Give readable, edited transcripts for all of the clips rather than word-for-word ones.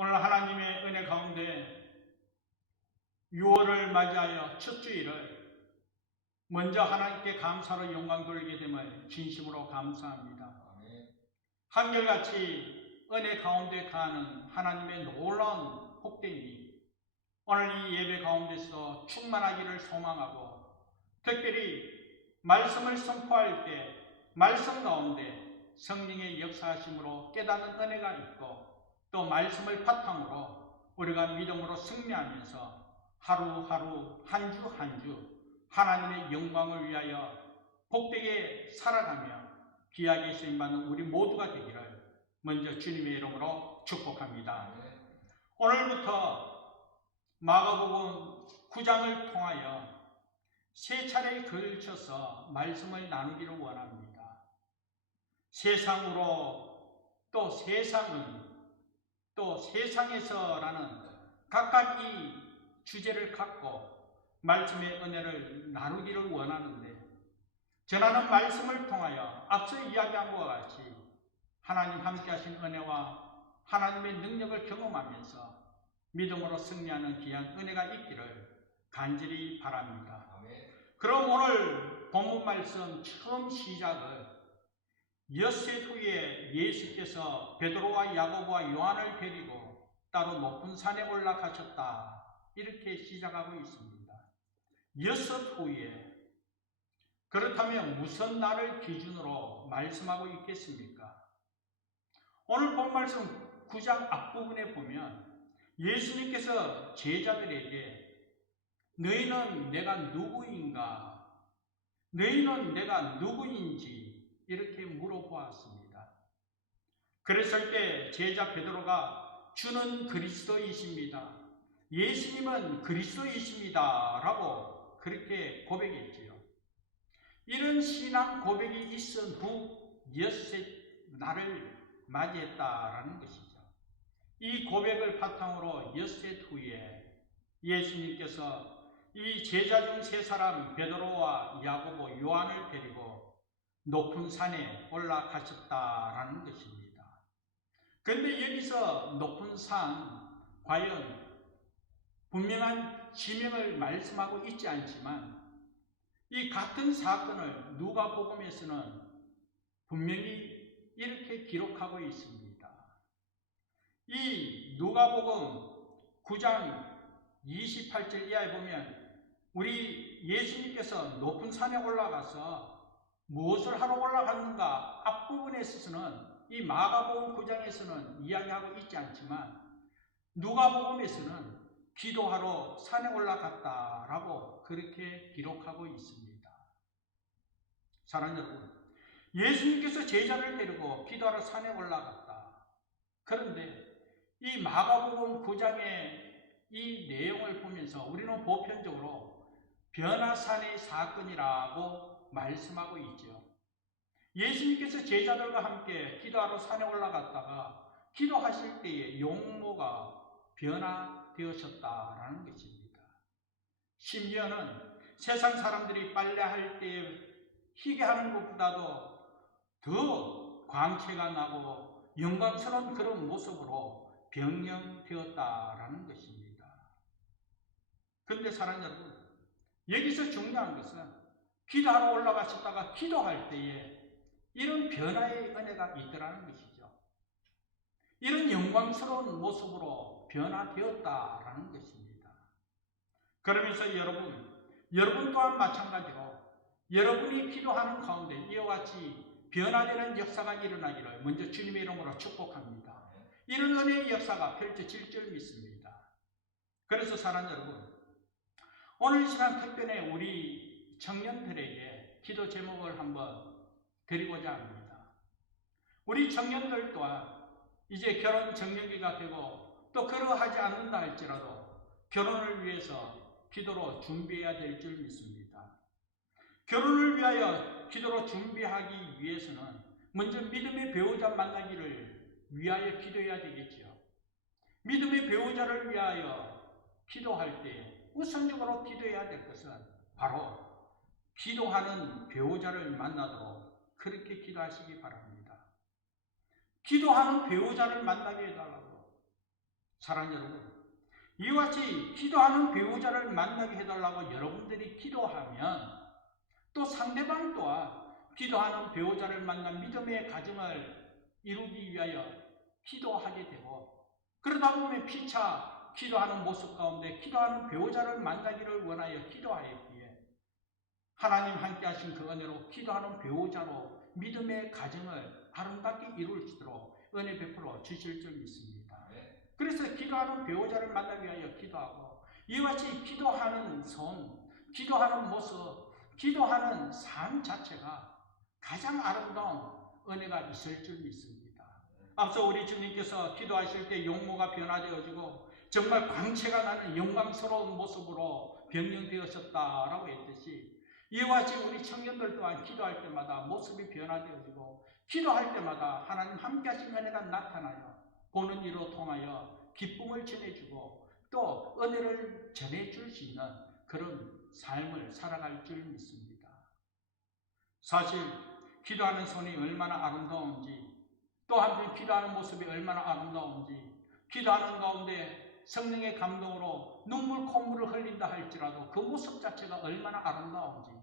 오늘 하나님의 은혜 가운데 6월을 맞이하여 첫 주일을 먼저 하나님께 감사로 영광 돌리게 됨을 진심으로 감사합니다. 한결같이 은혜 가운데 가는 하나님의 놀라운 복됨이 오늘 이 예배 가운데서 충만하기를 소망하고, 특별히 말씀을 선포할 때 말씀 가운데 성령의 역사하심으로 깨닫는 은혜가 있고, 또 말씀을 바탕으로 우리가 믿음으로 승리하면서 하루하루 한 주 한 주 하나님의 영광을 위하여 복되게 살아가며 귀하게 쓰임받는 우리 모두가 되기를 먼저 주님의 이름으로 축복합니다. 오늘부터 마가복음 9장을 통하여 세 차례에 걸쳐서 말씀을 나누기를 원합니다. 세상으로, 또 세상은, 또 세상에서라는 각각 이 주제를 갖고 말씀의 은혜를 나누기를 원하는데, 전하는 말씀을 통하여 앞서 이야기한 것과 같이 하나님 함께 하신 은혜와 하나님의 능력을 경험하면서 믿음으로 승리하는 귀한 은혜가 있기를 간절히 바랍니다. 그럼 오늘 본문 말씀 처음 시작을 엿새 후에 예수께서 베드로와 야고보와 요한을 데리고 따로 높은 산에 올라가셨다, 이렇게 시작하고 있습니다. 엿새 후에. 그렇다면 무슨 날을 기준으로 말씀하고 있겠습니까? 오늘 본 말씀 9장 앞부분에 보면 예수님께서 제자들에게 너희는 내가 누구인가? 너희는 내가 누구인지 이렇게 물어보았습니다. 그랬을 때 제자 베드로가 주는 그리스도이십니다, 예수님은 그리스도이십니다 라고 그렇게 고백했지요. 이런 신앙 고백이 있은 후 엿새 날을 맞이했다라는 것이죠. 이 고백을 바탕으로 엿새 후에 예수님께서 이 제자 중 세 사람 베드로와 야고보, 요한을 데리고 높은 산에 올라가셨다라는 것입니다. 그런데 여기서 높은 산, 과연 분명한 지명을 말씀하고 있지 않지만 이 같은 사건을 누가복음에서는 분명히 이렇게 기록하고 있습니다. 이 누가복음 9장 28절 이하에 보면 우리 예수님께서 높은 산에 올라가서 무엇을 하러 올라갔는가 앞부분에 있어서는 이 마가복음 9장에서는 이야기하고 있지 않지만 누가복음에서는 기도하러 산에 올라갔다라고 그렇게 기록하고 있습니다. 사랑하는 여러분, 예수님께서 제자를 데리고 기도하러 산에 올라갔다. 그런데 이 마가복음 9장의 이 내용을 보면서 우리는 보편적으로 변화산의 사건이라고 말씀하고 있죠. 예수님께서 제자들과 함께 기도하러 산에 올라갔다가 기도하실 때에 용모가 변화되었었다라는 것입니다. 심지어는 세상 사람들이 빨래할 때 희게 하는 것보다도 더 광채가 나고 영광스러운 그런 모습으로 변경되었다라는 것입니다. 그런데 사랑하는 여러분, 여기서 중요한 것은 기도하러 올라가셨다가 기도할 때에 이런 변화의 은혜가 있더라는 것이죠. 이런 영광스러운 모습으로 변화되었다라는 것입니다. 그러면서 여러분 또한 마찬가지로 여러분이 기도하는 가운데 이와 같이 변화되는 역사가 일어나기를 먼저 주님의 이름으로 축복합니다. 이런 은혜의 역사가 펼쳐질 줄 믿습니다. 그래서 사랑하는 여러분, 오늘 이 시간 특별히 우리 청년들에게 기도 제목을 한번 드리고자 합니다. 우리 청년들 또한 이제 결혼 정년기가 되고 또 그러하지 않는다 할지라도 결혼을 위해서 기도로 준비해야 될 줄 믿습니다. 결혼을 위하여 기도로 준비하기 위해서는 먼저 믿음의 배우자 만나기를 위하여 기도해야 되겠지요. 믿음의 배우자를 위하여 기도할 때 우선적으로 기도해야 될 것은 바로 기도하는 배우자를 만나도록 그렇게 기도하시기 바랍니다. 기도하는 배우자를 만나게 해달라고. 사랑하는 여러분, 이와 같이 기도하는 배우자를 만나게 해달라고 여러분들이 기도하면 또 상대방 또한 기도하는 배우자를 만난 믿음의 가정을 이루기 위하여 기도하게 되고, 그러다 보면 피차 기도하는 모습 가운데 기도하는 배우자를 만나기를 원하여 기도하였기에 하나님 함께 하신 그 은혜로 기도하는 배우자로 믿음의 가정을 아름답게 이룰 수 있도록 은혜 베풀어 주실 줄 믿습니다. 그래서 기도하는 배우자를 만나기 위하여 기도하고, 이와 같이 기도하는 손, 기도하는 모습, 기도하는 삶 자체가 가장 아름다운 은혜가 있을 줄 믿습니다. 앞서 우리 주님께서 기도하실 때 용모가 변화되어지고 정말 광채가 나는 영광스러운 모습으로 변경되었었다라고 했듯이, 이와 같이 우리 청년들 또한 기도할 때마다 모습이 변화되어지고 기도할 때마다 하나님 함께 하신 은혜가 나타나요. 보는 이로 통하여 기쁨을 전해주고 또 은혜를 전해줄 수 있는 그런 삶을 살아갈 줄 믿습니다. 사실 기도하는 손이 얼마나 아름다운지, 또 한편 기도하는 모습이 얼마나 아름다운지, 기도하는 가운데 성령의 감동으로 눈물 콧물을 흘린다 할지라도 그 모습 자체가 얼마나 아름다운지,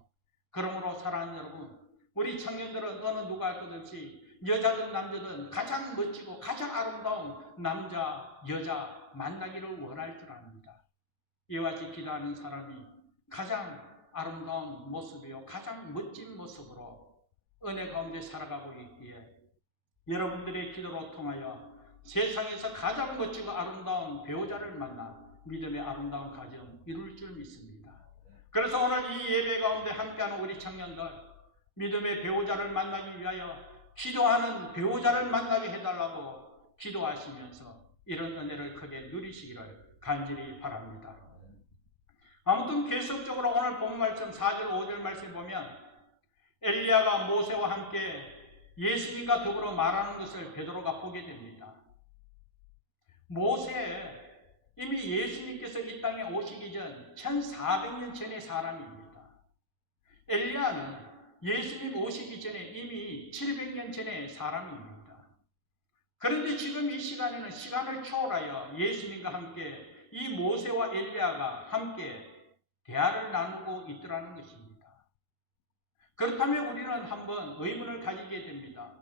그러므로 사랑하는 여러분, 우리 청년들은 어느 누가 할 것 없이 여자든 남자든 가장 멋지고 가장 아름다운 남자, 여자 만나기를 원할 줄 압니다. 이와 같이 기도하는 사람이 가장 아름다운 모습이요, 가장 멋진 모습으로 은혜 가운데 살아가고 있기에 여러분들의 기도로 통하여 세상에서 가장 멋지고 아름다운 배우자를 만나 믿음의 아름다운 가정 이룰 줄 믿습니다. 그래서 오늘 이 예배 가운데 함께하는 우리 청년들, 믿음의 배우자를 만나기 위하여 기도하는 배우자를 만나게 해달라고 기도하시면서 이런 은혜를 크게 누리시기를 간절히 바랍니다. 아무튼 계속적으로 오늘 본 말씀 4절 5절 말씀 보면 엘리야가 모세와 함께 예수님과 더불어 말하는 것을 베드로가 보게 됩니다. 모세, 이미 예수님께서 이 땅에 오시기 전 1400년 전의 사람입니다. 엘리야는 예수님 오시기 전에 이미 700년 전의 사람입니다. 그런데 지금 이 시간에는 시간을 초월하여 예수님과 함께 이 모세와 엘리야가 함께 대화를 나누고 있더라는 것입니다. 그렇다면 우리는 한번 의문을 가지게 됩니다.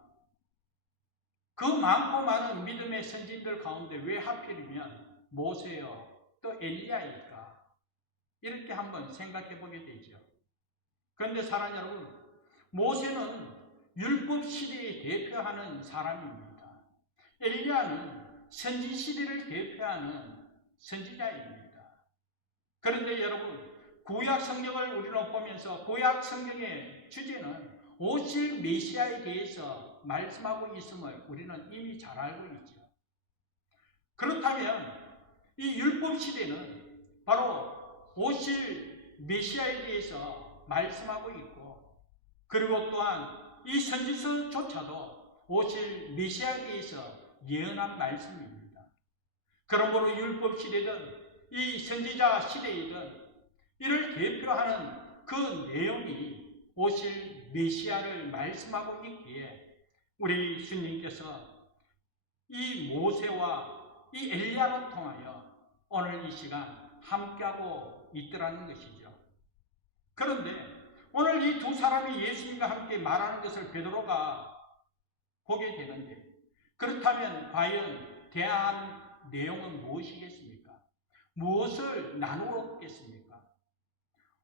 그 많고 많은 믿음의 선진들 가운데 왜 하필이면 모세요 또 엘리야일까? 이렇게 한번 생각해 보게 되죠. 그런데 사랑하는 여러분, 모세는 율법 시대에 대표하는 사람입니다. 엘리야는 선지 시대를 대표하는 선지자입니다. 그런데 여러분, 구약 성경을 우리는 보면서 구약 성경의 주제는 오실 메시아에 대해서 말씀하고 있음을 우리는 이미 잘 알고 있죠. 그렇다면 이 율법 시대는 바로 오실 메시아에 대해서 말씀하고 있고, 그리고 또한 이 선지서조차도 오실 메시아에 대해서 예언한 말씀입니다. 그러므로 율법 시대든 이 선지자 시대이든 이를 대표하는 그 내용이 오실 메시아를 말씀하고 있기에 우리 주님께서 이 모세와 이 엘리야를 통하여 오늘 이 시간 함께하고 있더라는 것이죠. 그런데 오늘 이 두 사람이 예수님과 함께 말하는 것을 베드로가 보게 되는데, 그렇다면 과연 대화한 내용은 무엇이겠습니까? 무엇을 나누었겠습니까?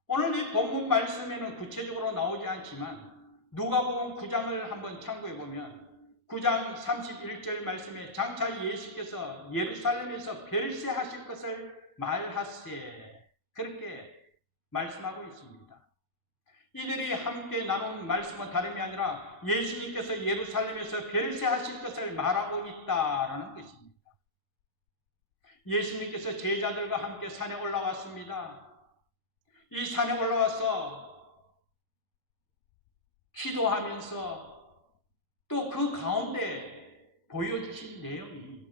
오늘 이 본문 말씀에는 구체적으로 나오지 않지만 누가복음 9장을 한번 참고해 보면 9장 31절 말씀에 장차 예수께서 예루살렘에서 별세하실 것을 말하세, 그렇게 말씀하고 있습니다. 이들이 함께 나눈 말씀은 다름이 아니라 예수님께서 예루살렘에서 별세하실 것을 말하고 있다라는 것입니다. 예수님께서 제자들과 함께 산에 올라왔습니다. 이 산에 올라와서 기도하면서 또 그 가운데 보여주신 내용이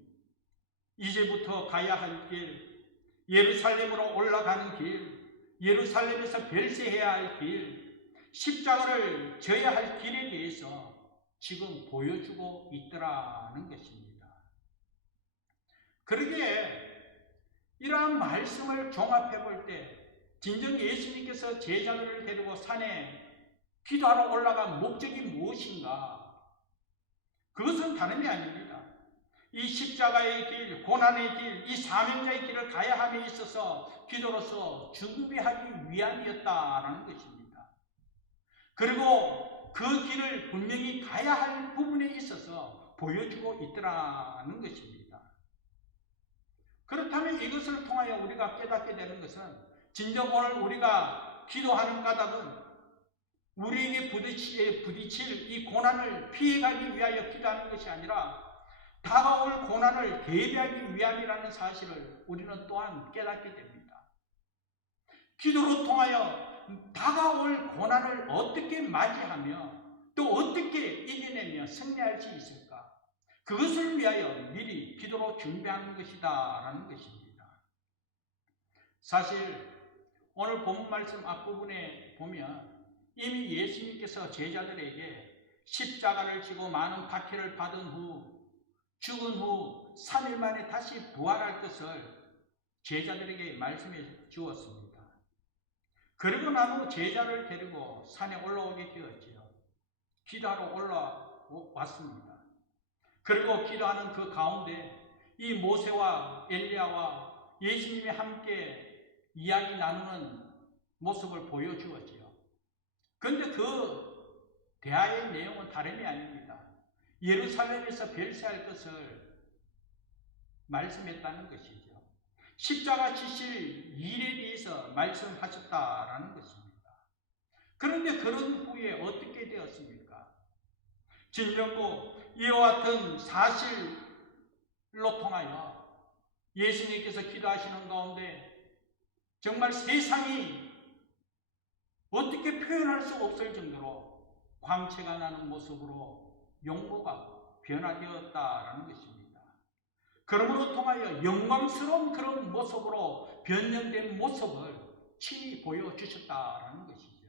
이제부터 가야 할 길, 예루살렘으로 올라가는 길, 예루살렘에서 별세해야 할 길, 십자가를 져야 할 길에 대해서 지금 보여주고 있더라는 것입니다. 그러기에 이러한 말씀을 종합해 볼 때 진정 예수님께서 제자들을 데리고 산에 기도하러 올라간 목적이 무엇인가? 그것은 다름이 아닙니다. 이 십자가의 길, 고난의 길, 이 사명자의 길을 가야 함에 있어서 기도로서 준비하기 위함이었다라는 것입니다. 그리고 그 길을 분명히 가야 할 부분에 있어서 보여주고 있더라는 것입니다. 그렇다면 이것을 통하여 우리가 깨닫게 되는 것은 진정 오늘 우리가 기도하는 까닭은 우리에게 부딪힐 이 고난을 피해가기 위하여 기도하는 것이 아니라 다가올 고난을 대비하기 위함이라는 사실을 우리는 또한 깨닫게 됩니다. 기도로 통하여 다가올 고난을 어떻게 맞이하며 또 어떻게 이겨내며 승리할 수 있을까? 그것을 위하여 미리 기도로 준비하는 것이다 라는 것입니다. 사실 오늘 본문 말씀 앞부분에 보면 이미 예수님께서 제자들에게 십자가를 지고 많은 박해를 받은 후 죽은 후 3일 만에 다시 부활할 것을 제자들에게 말씀해 주었습니다. 그리고 난 후 제자를 데리고 산에 올라오게 되었지요. 기도하러 올라왔습니다. 그리고 기도하는 그 가운데 이 모세와 엘리야와 예수님이 함께 이야기 나누는 모습을 보여주었지요. 그런데 그 대화의 내용은 다름이 아닙니다. 예루살렘에서 별세할 것을 말씀했다는 것이죠. 십자가 지실 일에 대해서 말씀하셨다라는 것입니다. 그런데 그런 후에 어떻게 되었습니까? 진정도 이와 같은 사실로 통하여 예수님께서 기도하시는 가운데 정말 세상이 어떻게 표현할 수 없을 정도로 광채가 나는 모습으로 용모가 변화되었다라는 것입니다. 그러므로 통하여 영광스러운 그런 모습으로 변형된 모습을 친히 보여주셨다라는 것이죠.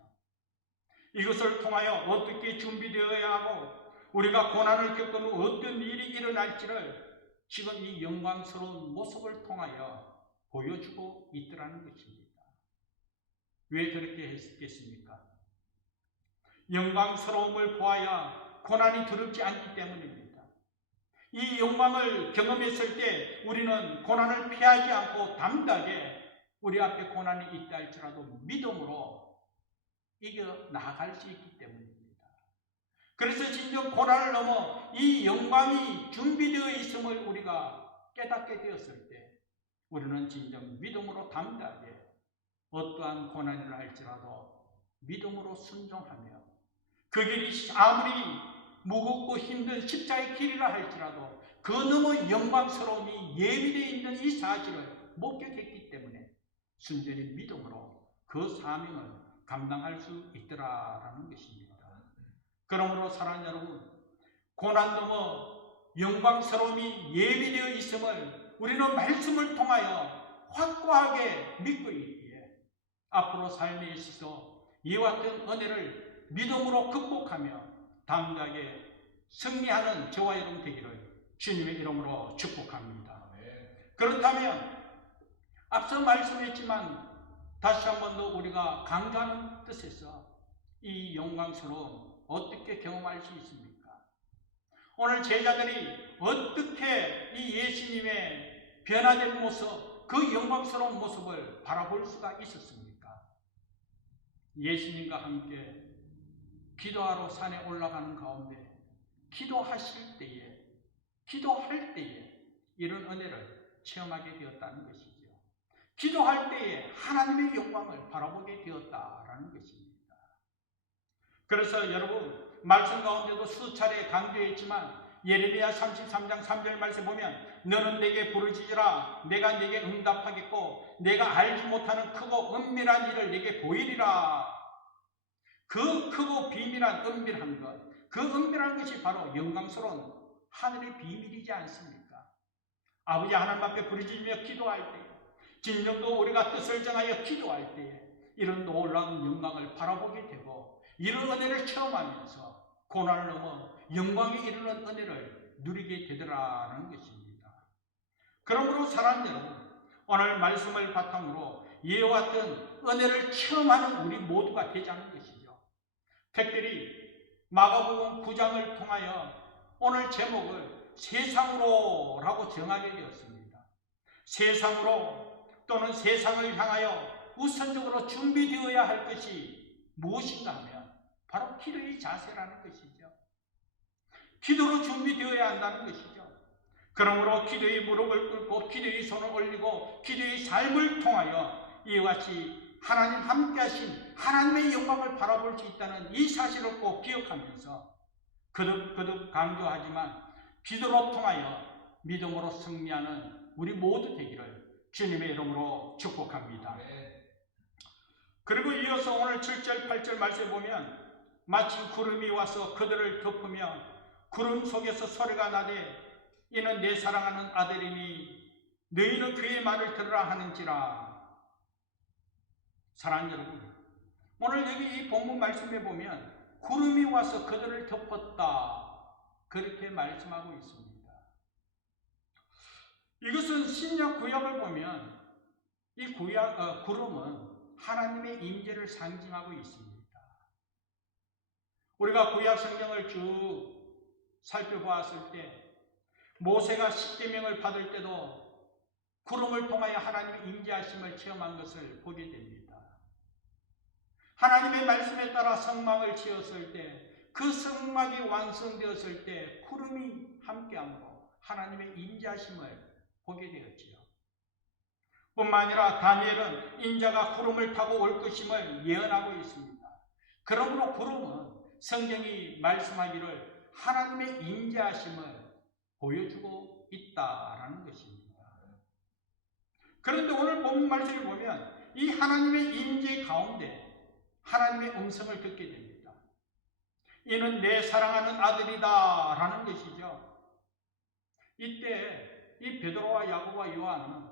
이것을 통하여 어떻게 준비되어야 하고 우리가 고난을 겪은 후 어떤 일이 일어날지를 지금 이 영광스러운 모습을 통하여 보여주고 있더라는 것입니다. 왜 그렇게 했겠습니까? 영광스러움을 보아야 고난이 두렵지 않기 때문입니다. 이 영광을 경험했을 때 우리는 고난을 피하지 않고 담대하게 우리 앞에 고난이 있다 할지라도 믿음으로 이겨 나아갈 수 있기 때문입니다. 그래서 진정 고난을 넘어 이 영광이 준비되어 있음을 우리가 깨닫게 되었을 때 우리는 진정 믿음으로 담대하게 어떠한 고난이라 할지라도 믿음으로 순종하며 그 길이 아무리 무겁고 힘든 십자가의 길이라 할지라도 그 너머 영광스러움이 예비되어 있는 이 사실을 목격했기 때문에 순전히 믿음으로 그 사명을 감당할 수 있더라라는 것입니다. 그러므로 사랑하는 여러분, 고난 넘어 영광스러움이 예비되어 있음을 우리는 말씀을 통하여 확고하게 믿고 있기에 앞으로 삶에 있어서 이와 같은 은혜를 믿음으로 극복하며 담대하게 승리하는 저와 여러분 되기를 주님의 이름으로 축복합니다. 그렇다면 앞서 말씀했지만 다시 한 번 더 우리가 강조하는 뜻에서 이 영광스러움 어떻게 경험할 수 있습니까? 오늘 제자들이 어떻게 이 예수님의 변화된 모습, 그 영광스러운 모습을 바라볼 수가 있었습니까? 예수님과 함께 기도하러 산에 올라가는 가운데 기도하실 때에, 기도할 때에 이런 은혜를 체험하게 되었다는 것이죠. 기도할 때에 하나님의 영광을 바라보게 되었다라는 것입니다. 그래서 여러분 말씀 가운데도 수차례 강조했지만 예레미야 33장 3절 말씀 보면 너는 내게 부르짖으라 내가 내게 응답하겠고 내가 알지 못하는 크고 은밀한 일을 내게 보이리라. 그 크고 비밀한 은밀한 것, 그 은밀한 것이 바로 영광스러운 하늘의 비밀이지 않습니까? 아버지 하나님 앞에 부르짖으며 기도할 때 진정도 우리가 뜻을 정하여 기도할 때에 이런 놀라운 영광을 바라보게 되고 이런 은혜를 체험하면서 고난을 넘어 영광에 이르는 은혜를 누리게 되더라는 것입니다. 그러므로 사랑하는 여러분, 오늘 말씀을 바탕으로 이와 같은 은혜를 체험하는 우리 모두가 되자는 것이죠. 특별히 마가복음 9장을 통하여 오늘 제목을 세상으로 라고 정하게 되었습니다. 세상으로 또는 세상을 향하여 우선적으로 준비되어야 할 것이 무엇인가 하면 바로 기도의 자세라는 것이죠. 기도로 준비되어야 한다는 것이죠. 그러므로 기도의 무릎을 꿇고 기도의 손을 올리고 기도의 삶을 통하여 이와 같이 하나님 함께 하신 하나님의 영광을 바라볼 수 있다는 이 사실을 꼭 기억하면서 거듭 강조하지만 기도로 통하여 믿음으로 승리하는 우리 모두 되기를 주님의 이름으로 축복합니다. 그리고 이어서 오늘 7절 8절 말씀에 보면 마치 구름이 와서 그들을 덮으며 구름 속에서 소리가 나되 이는 내 사랑하는 아들이니 너희는 그의 말을 들으라 하는지라. 사랑하는 여러분, 오늘 여기 이 본문 말씀에 보면 구름이 와서 그들을 덮었다 그렇게 말씀하고 있습니다. 이것은 신약 구약을 보면 이 구름은 하나님의 임재를 상징하고 있습니다. 우리가 구약 성경을 쭉 살펴보았을 때 모세가 십계명을 받을 때도 구름을 통하여 하나님의 임재하심을 체험한 것을 보게 됩니다. 하나님의 말씀에 따라 성막을 지었을 때 그 성막이 완성되었을 때 구름이 함께함으로 하나님의 임재하심을 보게 되었지요. 뿐만 아니라 다니엘은 인자가 구름을 타고 올 것임을 예언하고 있습니다. 그러므로 구름은 성경이 말씀하기를 하나님의 임재하심을 보여주고 있다라는 것입니다. 그런데 오늘 본문 말씀을 보면 이 하나님의 임재 가운데 하나님의 음성을 듣게 됩니다. 이는 내 사랑하는 아들이다 라는 것이죠. 이때 이 베드로와 야고보와 요한은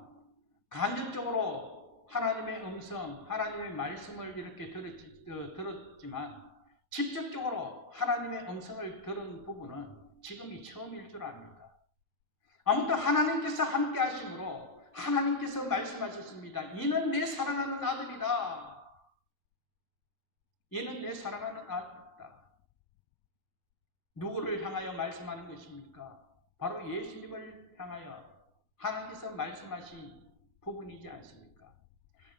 간접적으로 하나님의 음성, 하나님의 말씀을 이렇게 들었지만 직접적으로 하나님의 음성을 들은 부분은 지금이 처음일 줄 압니다. 아무튼 하나님께서 함께 하심으로 하나님께서 말씀하셨습니다. 이는 내 사랑하는 아들이다. 이는 내 사랑하는 아들이다. 누구를 향하여 말씀하는 것입니까? 바로 예수님을 향하여 하나님께서 말씀하신 부분이지 않습니까?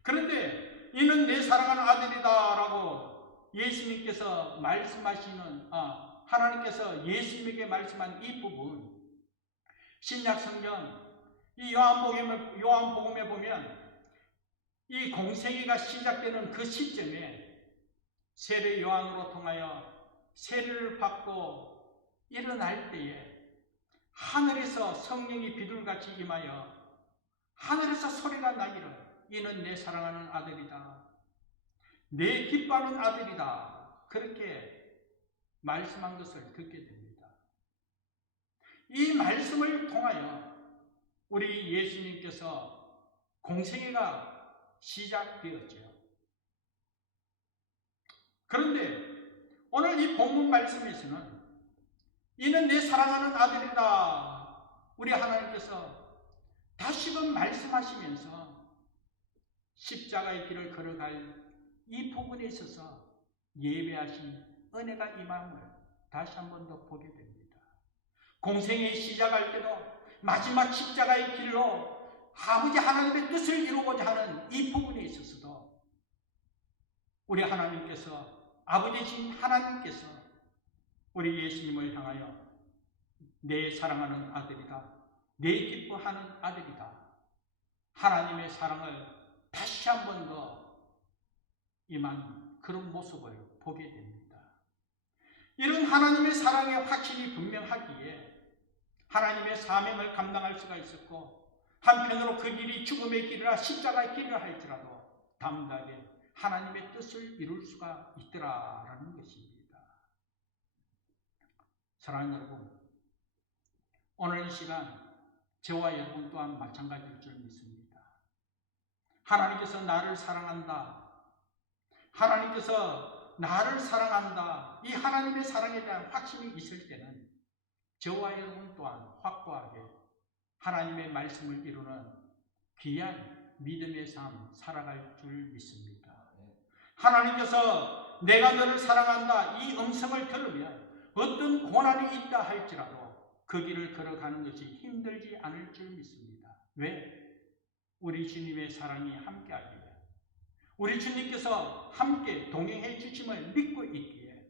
그런데 이는 내 사랑하는 아들이다 라고 예수님께서 말씀하시는 하나님께서 예수님에게 말씀한 이 부분, 신약 성경 이 요한복음에 보면 이 공생애가 시작되는 그 시점에 세례 요한으로 통하여 세례를 받고 일어날 때에 하늘에서 성령이 비둘같이 임하여 하늘에서 소리가 나기를 이는 내 사랑하는 아들이다. 내 기뻐하는 아들이다. 그렇게 말씀한 것을 듣게 됩니다. 이 말씀을 통하여 우리 예수님께서 공생애가 시작되었죠. 그런데 오늘 이 본문 말씀에서는 이는 내 사랑하는 아들이다. 우리 하나님께서 다시금 말씀하시면서 십자가의 길을 걸어갈 이 부분에 있어서 예배하신 은혜가 임함을 다시 한 번 더 보게 됩니다. 공생애 시작할 때도 마지막 십자가의 길로 아버지 하나님의 뜻을 이루고자 하는 이 부분에 있어서도 우리 하나님께서 아버지신 하나님께서 우리 예수님을 향하여 내 사랑하는 아들이다. 내 기뻐하는 아들이다. 하나님의 사랑을 다시 한 번 더 임한 그런 모습을 보게 됩니다. 이런 하나님의 사랑의 확신이 분명하기에 하나님의 사명을 감당할 수가 있었고 한편으로 그 길이 죽음의 길이라 십자가의 길이라 할지라도 담대하게 하나님의 뜻을 이룰 수가 있더라라는 것입니다. 사랑하는 여러분, 오늘 이 시간 저와 여러분 또한 마찬가지일 줄 믿습니다. 하나님께서 나를 사랑한다. 하나님께서 나를 사랑한다. 이 하나님의 사랑에 대한 확신이 있을 때는 저와 여러분 또한 확고하게 하나님의 말씀을 이루는 귀한 믿음의 삶 살아갈 줄 믿습니다. 하나님께서 내가 너를 사랑한다 이 음성을 들으면 어떤 고난이 있다 할지라도 그 길을 걸어가는 것이 힘들지 않을 줄 믿습니다. 왜? 우리 주님의 사랑이 함께하기에, 우리 주님께서 함께 동행해 주심을 믿고 있기에,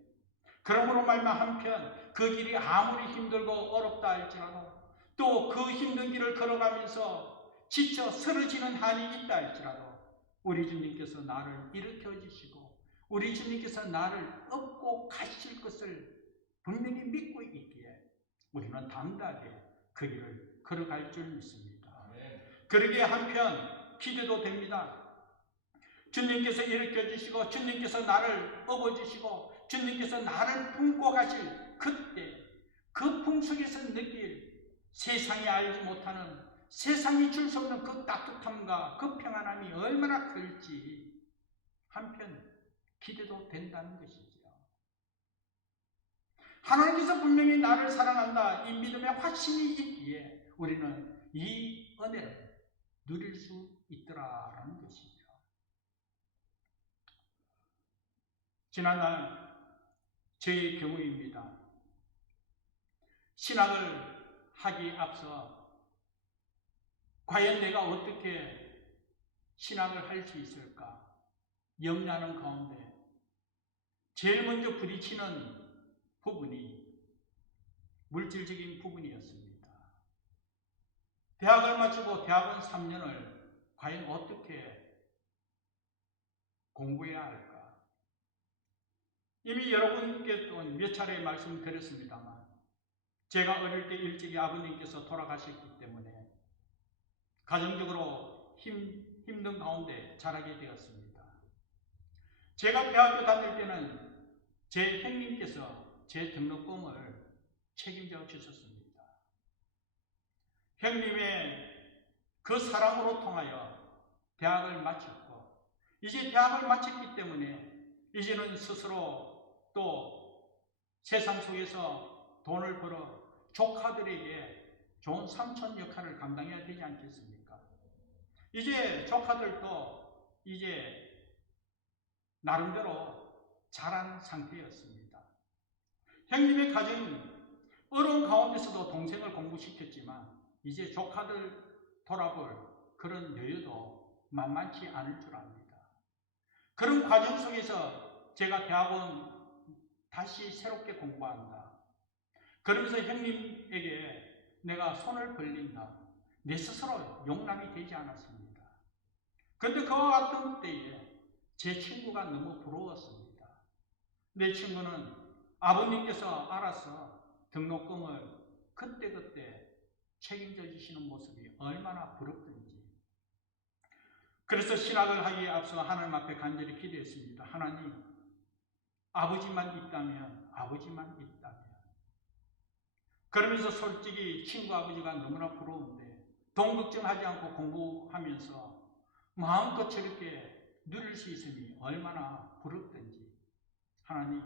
그러므로 말미암아 한편 그 길이 아무리 힘들고 어렵다 할지라도 또 그 힘든 길을 걸어가면서 지쳐 쓰러지는 한이 있다 할지라도 우리 주님께서 나를 일으켜 주시고 우리 주님께서 나를 업고 가실 것을 분명히 믿고 있기에 우리는 담대하게 그 길을 걸어갈 줄 믿습니다. 그러기에 한편 기대도 됩니다. 주님께서 일으켜 주시고 주님께서 나를 업어주시고 주님께서 나를 품고 가실 그때 그 품속에서 느낄 세상이 알지 못하는, 세상이 줄 수 없는 그 따뜻함과 그 평안함이 얼마나 클지 한편 기대도 된다는 것이죠. 하나님께서 분명히 나를 사랑한다 이 믿음의 확신이 있기에 우리는 이 은혜를 누릴 수 있더라라는 것이죠. 지난날 저의 경우입니다. 신학을 하기 앞서 과연 내가 어떻게 신학을 할 수 있을까 염려하는 가운데 제일 먼저 부딪히는 부분이 물질적인 부분이었습니다. 대학을 마치고 대학원 3년을 과연 어떻게 공부해야 할까? 이미 여러분께 몇 차례 말씀드렸습니다만 제가 어릴 때 일찍이 아버님께서 돌아가셨기 때문에 가정적으로 힘든 가운데 자라게 되었습니다. 제가 대학교 다닐 때는 제 형님께서 제 등록금을 책임져 주셨습니다. 형님의 그 사랑으로 통하여 대학을 마쳤고 이제 대학을 마쳤기 때문에 이제는 스스로 또 세상 속에서 돈을 벌어 조카들에게 좋은 삼촌 역할을 감당해야 되지 않겠습니까? 이제 조카들도 이제 나름대로 자란 상태였습니다. 형님의 가정은 어려운 가운데서도 동생을 공부시켰지만 이제 조카들 돌아볼 그런 여유도 만만치 않을 줄 압니다. 그런 과정 속에서 제가 대학원 다시 새롭게 공부한다. 그러면서 형님에게 내가 손을 벌린다. 내 스스로 용납이 되지 않았습니다. 그런데 그와 같은 때에 제 친구가 너무 부러웠습니다. 내 친구는 아버님께서 알아서 등록금을 그때그때 책임져 주시는 모습이 얼마나 부럽던지. 그래서 신학을 하기에 앞서 하나님 앞에 간절히 기도했습니다. 하나님, 아버지만 있다면, 아버지만 있다면. 그러면서 솔직히 친구 아버지가 너무나 부러운데 돈 걱정하지 않고 공부하면서 마음껏 저렇게 누릴 수 있으니 얼마나 부럽던지. 하나님,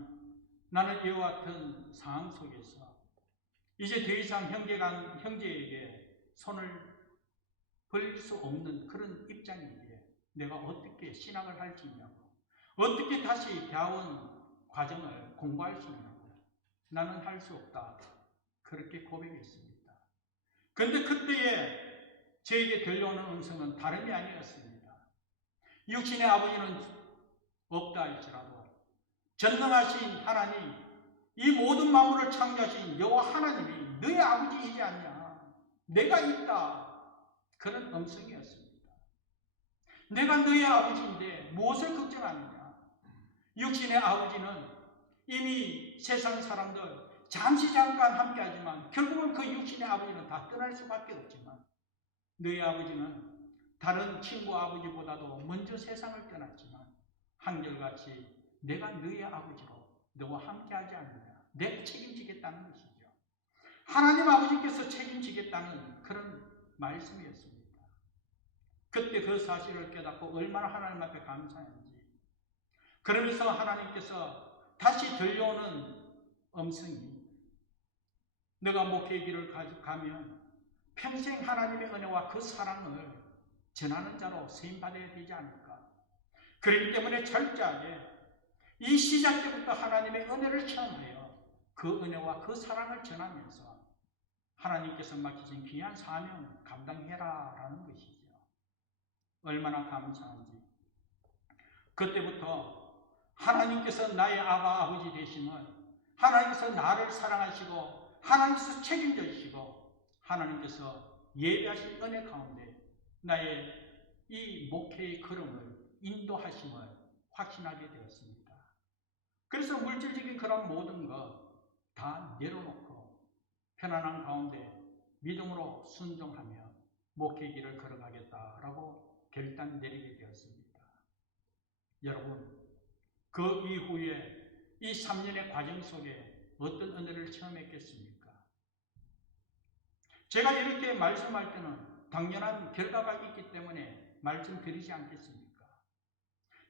나는 이와 같은 상황 속에서 이제 더 이상 형제에게 손을 벌릴 수 없는 그런 입장이기에 내가 어떻게 신학을 할 수 있냐고, 어떻게 다시 대학원 과정을 공부할 수 있냐고, 나는 할 수 없다. 그렇게 고백했습니다. 그런데 그때에 저에게 들려오는 음성은 다름이 아니었습니다. 육신의 아버지는 없다 할지라도 전능하신 하나님, 이 모든 만물을 창조하신 여호와 하나님이 너의 아버지이지 않냐? 내가 있다. 그런 음성이었습니다. 내가 너의 아버지인데 무엇을 걱정하느냐? 육신의 아버지는 이미 세상 사람들 잠시 잠깐 함께하지만 결국은 그 육신의 아버지는 다 떠날 수밖에 없지만 너희 아버지는 다른 친구 아버지보다도 먼저 세상을 떠났지만 한결같이 내가 너희 아버지로 너와 함께하지 않느냐, 내가 책임지겠다는 것이죠. 하나님 아버지께서 책임지겠다는 그런 말씀이었습니다. 그때 그 사실을 깨닫고 얼마나 하나님 앞에 감사한지. 그러면서 하나님께서 다시 들려오는 음성이, 너가 목회의 길을 가면 평생 하나님의 은혜와 그 사랑을 전하는 자로 쓰임받아야 되지 않을까. 그렇기 때문에 철저하게 이 시작 때부터 하나님의 은혜를 체험하여 그 은혜와 그 사랑을 전하면서 하나님께서 맡기신 귀한 사명 감당해라 라는 것이죠. 얼마나 감사한지. 그때부터 하나님께서 나의 아버지 되심을, 하나님께서 나를 사랑하시고 하나님께서 책임져 주시고 하나님께서 예배하신 은혜 가운데 나의 이 목회의 걸음을 인도하심을 확신하게 되었습니다. 그래서 물질적인 그런 모든 것 다 내려놓고 편안한 가운데 믿음으로 순종하며 목회 길을 걸어가겠다라고 결단 내리게 되었습니다. 여러분, 그 이후에 이 3년의 과정 속에 어떤 은혜를 체험했겠습니까? 제가 이렇게 말씀할 때는 당연한 결과가 있기 때문에 말씀드리지 않겠습니까?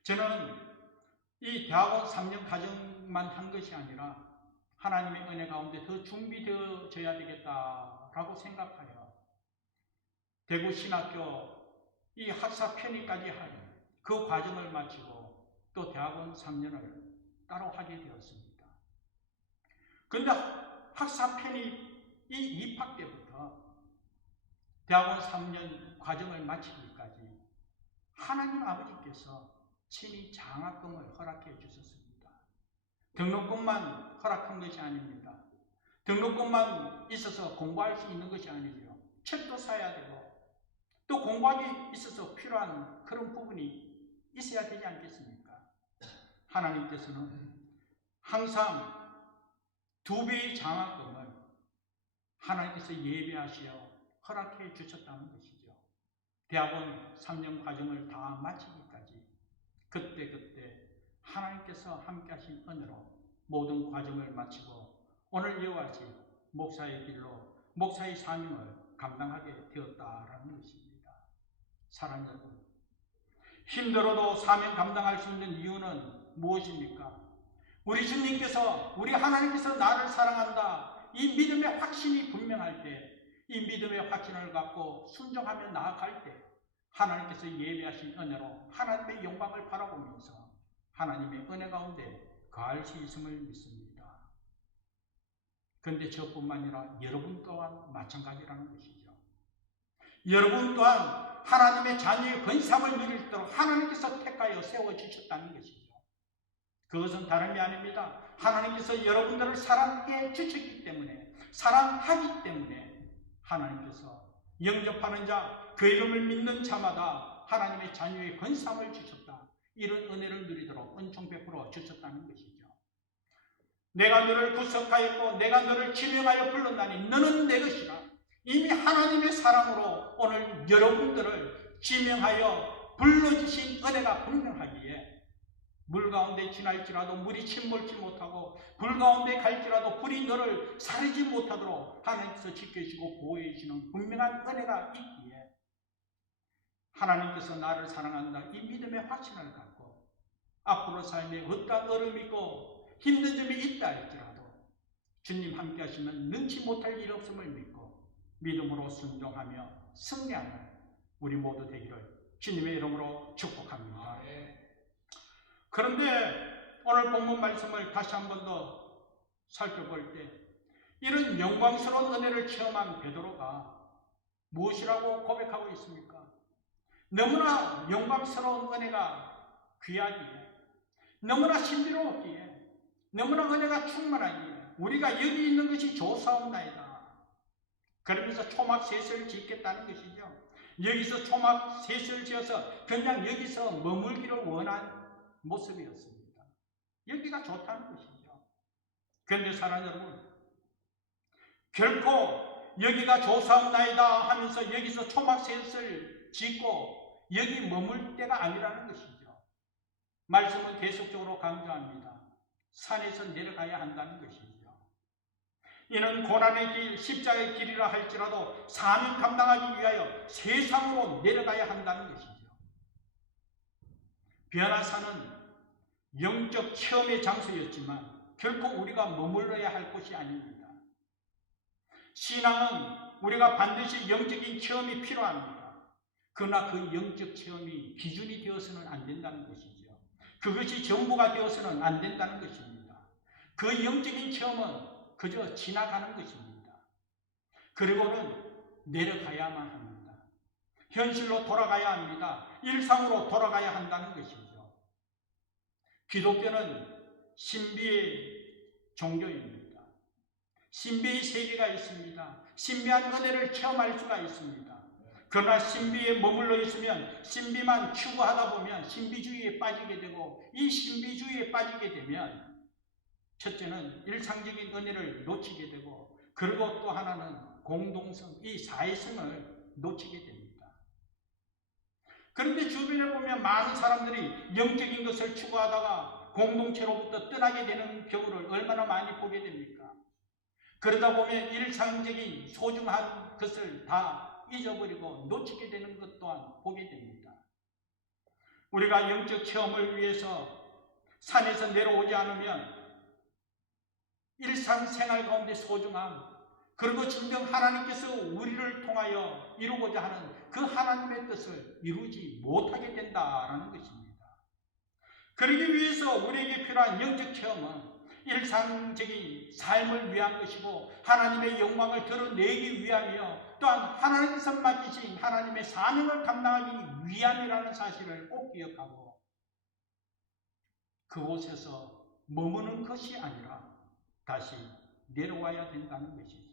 저는 이 대학원 3년 과정만 한 것이 아니라 하나님의 은혜 가운데 더 준비되어져야 되겠다라고 생각하여 대구 신학교 이 학사 편입까지 한 그 과정을 마치고 또 대학원 3년을 따로 하게 되었습니다. 그런데 학사 편입 이 입학 때부터 대학원 3년 과정을 마치기까지 하나님 아버지께서 친히 장학금을 허락해 주셨습니다. 등록금만 허락한 것이 아닙니다. 등록금만 있어서 공부할 수 있는 것이 아니죠. 책도 사야 되고 또 공부하기 있어서 필요한 그런 부분이 있어야 되지 않겠습니까? 하나님께서는 항상 2배의 장학금을 하나님께서 예배하시어 허락해 주셨다는 것이죠. 대학원 3년 과정을 다 마치기까지 그때 하나님께서 함께 하신 은혜로 모든 과정을 마치고 오늘 이와 같이 목사의 길로 목사의 사명을 감당하게 되었다라는 것입니다. 사랑하는 여러분, 힘들어도 사명 감당할 수 있는 이유는 무엇입니까? 우리 주님께서, 우리 하나님께서 나를 사랑한다, 이 믿음의 확신이 분명할 때, 이 믿음의 확신을 갖고 순종하며 나아갈 때 하나님께서 예배하신 은혜로 하나님의 영광을 바라보면서 하나님의 은혜 가운데 거할 수 있음을 믿습니다. 그런데 저뿐만 아니라 여러분 또한 마찬가지라는 것이죠. 여러분 또한 하나님의 자녀의 권상을 누릴 수 있도록 하나님께서 택하여 세워주셨다는 것이죠. 그것은 다름이 아닙니다. 하나님께서 여러분들을 사랑해 주셨기 때문에, 사랑하기 때문에 하나님께서 영접하는 자, 그 이름을 믿는 자마다 하나님의 자녀의 권상을 주셨다. 이런 은혜를 누리도록 은총 베풀어 주셨다는 것이죠. 내가 너를 구속하였고 내가 너를 지명하여 불렀나니 너는 내 것이라. 이미 하나님의 사랑으로 오늘 여러분들을 지명하여 불러주신 은혜가 분명하기에 물 가운데 지날지라도 물이 침몰치 못하고 불 가운데 갈지라도 불이 너를 사르지 못하도록 하나님께서 지켜주시고 보호해 주시는 분명한 은혜가 있기에 하나님께서 나를 사랑한다 이 믿음의 확신을 갖고 앞으로 삶에 어떠한 어려움이 있고 힘든 점이 있다 할지라도 주님 함께 하시면 능치 못할 일 없음을 믿고 믿음으로 순종하며 승리하는 우리 모두 되기를 주님의 이름으로 축복합니다. 그런데 오늘 본문 말씀을 다시 한 번 더 살펴볼 때 이런 영광스러운 은혜를 체험한 베드로가 무엇이라고 고백하고 있습니까? 너무나 영광스러운 은혜가 귀하기에, 너무나 신비로웠기에, 너무나 은혜가 충만하기에 우리가 여기 있는 것이 좋사옵나이다. 그러면서 초막셋을 짓겠다는 것이죠. 여기서 초막셋을 지어서 그냥 여기서 머물기를 원한 모습이었습니다. 여기가 좋다는 것이죠. 그런데 사랑하는 여러분, 결코 여기가 좋사옵나이다 하면서 여기서 초막셋을 짓고 여기 머물 때가 아니라는 것이죠. 말씀은 계속적으로 강조합니다. 산에서 내려가야 한다는 것이죠. 이는 고난의 길, 십자가의 길이라 할지라도 사명 감당하기 위하여 세상으로 내려가야 한다는 것이죠. 변화산은 영적 체험의 장소였지만 결코 우리가 머물러야 할 곳이 아닙니다. 신앙은 우리가 반드시 영적인 체험이 필요합니다. 그러나 그 영적 체험이 기준이 되어서는 안 된다는 것이죠. 그것이 전부가 되어서는 안 된다는 것입니다. 그 영적인 체험은 그저 지나가는 것입니다. 그리고는 내려가야만 합니다. 현실로 돌아가야 합니다. 일상으로 돌아가야 한다는 것이죠. 기독교는 신비의 종교입니다. 신비의 세계가 있습니다. 신비한 은혜를 체험할 수가 있습니다. 그러나 신비에 머물러 있으면 신비만 추구하다 보면 신비주의에 빠지게 되고, 이 신비주의에 빠지게 되면 첫째는 일상적인 은혜를 놓치게 되고, 그리고 또 하나는 공동성, 이 사회성을 놓치게 됩니다. 그런데 주변에 보면 많은 사람들이 영적인 것을 추구하다가 공동체로부터 떠나게 되는 경우를 얼마나 많이 보게 됩니까? 그러다 보면 일상적인 소중한 것을 다 잊어버리고 놓치게 되는 것 또한 보게 됩니다. 우리가 영적 체험을 위해서 산에서 내려오지 않으면 일상생활 가운데 소중함, 그리고 진정 하나님께서 우리를 통하여 이루고자 하는 그 하나님의 뜻을 이루지 못하게 된다라는 것입니다. 그러기 위해서 우리에게 필요한 영적 체험은 일상적인 삶을 위한 것이고, 하나님의 영광을 드러내기 위함이요, 또한 하나님께서 맡기신 하나님의 사명을 감당하기 위함이라는 사실을 꼭 기억하고, 그곳에서 머무는 것이 아니라 다시 내려와야 된다는 것이죠.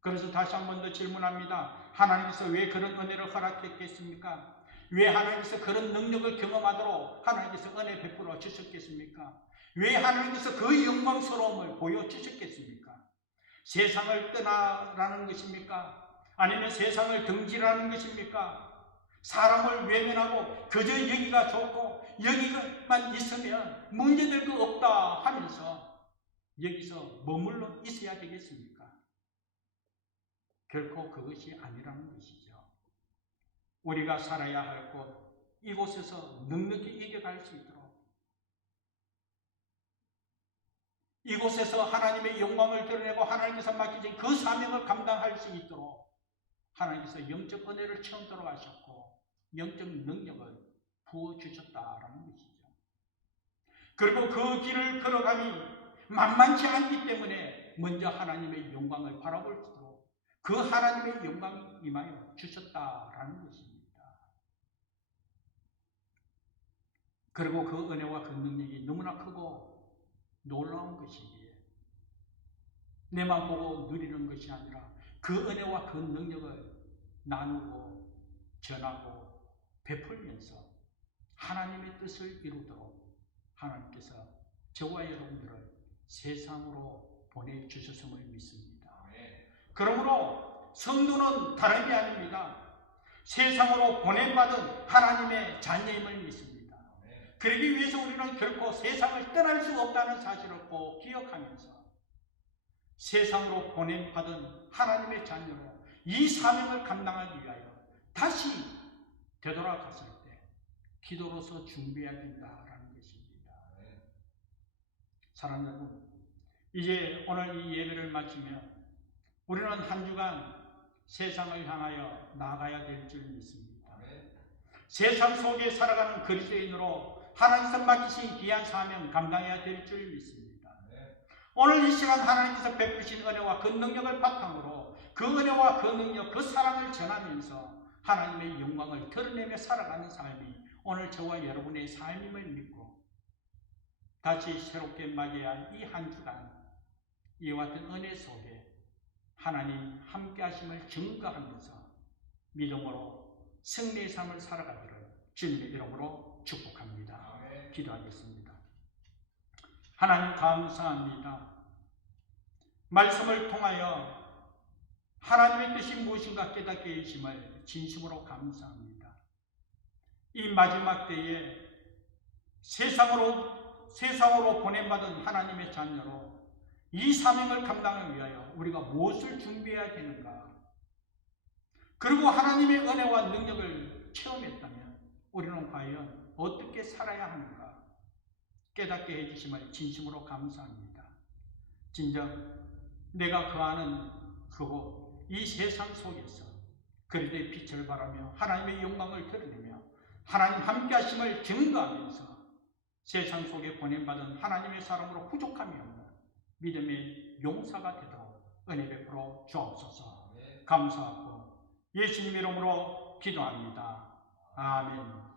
그래서 다시 한 번 더 질문합니다. 하나님께서 왜 그런 은혜를 허락했겠습니까? 왜 하나님께서 그런 능력을 경험하도록 하나님께서 은혜 베풀어 주셨겠습니까? 왜 하나님께서 그 영광스러움을 보여주셨겠습니까? 세상을 떠나라는 것입니까? 아니면 세상을 등지라는 것입니까? 사람을 외면하고 그저 여기가 좋고 여기만 있으면 문제될 거 없다 하면서 여기서 머물러 있어야 되겠습니까? 결코 그것이 아니라는 것이죠. 우리가 살아야 할 곳, 이곳에서 넉넉히 이겨갈 수 있도록, 이곳에서 하나님의 영광을 드러내고 하나님께서 맡기신 그 사명을 감당할 수 있도록 하나님께서 영적 은혜를 체험토록 하셨고 영적 능력을 부어주셨다라는 것이죠. 그리고 그 길을 걸어감이 만만치 않기 때문에 먼저 하나님의 영광을 바라볼 수 있도록 그 하나님의 영광이 임하여 주셨다라는 것입니다. 그리고 그 은혜와 그 능력이 너무나 크고 놀라운 것이기에 내만 보고 누리는 것이 아니라 그 은혜와 그 능력을 나누고 전하고 베풀면서 하나님의 뜻을 이루도록 하나님께서 저와 여러분들을 세상으로 보내주셨음을 믿습니다. 그러므로 성도는 다른 게 아닙니다. 세상으로 보내받은 하나님의 자녀임을 믿습니다. 그러기 위해서 우리는 결코 세상을 떠날 수 없다는 사실을 꼭 기억하면서 세상으로 보내받은 하나님의 자녀로 이 사명을 감당하기 위하여 다시 되돌아갔을 때 기도로서 준비해야 된다라는 것입니다. 사랑하는 여러분, 이제 오늘 이 예배를 마치면 우리는 한 주간 세상을 향하여 나아가야 될 줄 믿습니다. 세상 속에 살아가는 그리스도인으로 하나님께서 맡기신 귀한 사명 감당해야 될 줄 믿습니다. 오늘 이 시간 하나님께서 베푸신 은혜와 그 능력을 바탕으로 그 은혜와 그 능력, 그 사랑을 전하면서 하나님의 영광을 드러내며 살아가는 삶이 오늘 저와 여러분의 삶임을 믿고 다시 새롭게 맞이할 이 한 주간 이와 같은 은혜 속에 하나님 함께 하심을 증거하면서 믿음으로 승리의 삶을 살아가기를 주님의 이름으로 축복합니다. 기도하겠습니다. 하나님 감사합니다. 말씀을 통하여 하나님의 뜻이 무엇인가 깨닫게 해주심을 진심으로 감사합니다. 이 마지막 때에 세상으로 보냄받은 하나님의 자녀로 이 사명을 감당하기 위하여 우리가 무엇을 준비해야 되는가? 그리고 하나님의 은혜와 능력을 체험했다면 우리는 과연 어떻게 살아야 하는가? 깨닫게 해주심을 진심으로 감사합니다. 진정 내가 거하는 크고 이 세상 속에서 그리스도의 빛을 발하며 하나님의 영광을 드러내며 하나님 함께 하심을 증거하면서 세상 속에 보냄받은 하나님의 사람으로 부족함이 없는 믿음의 용사가 되도록 은혜 베풀어 주옵소서. 감사하고 예수님 이름으로 기도합니다. 아멘.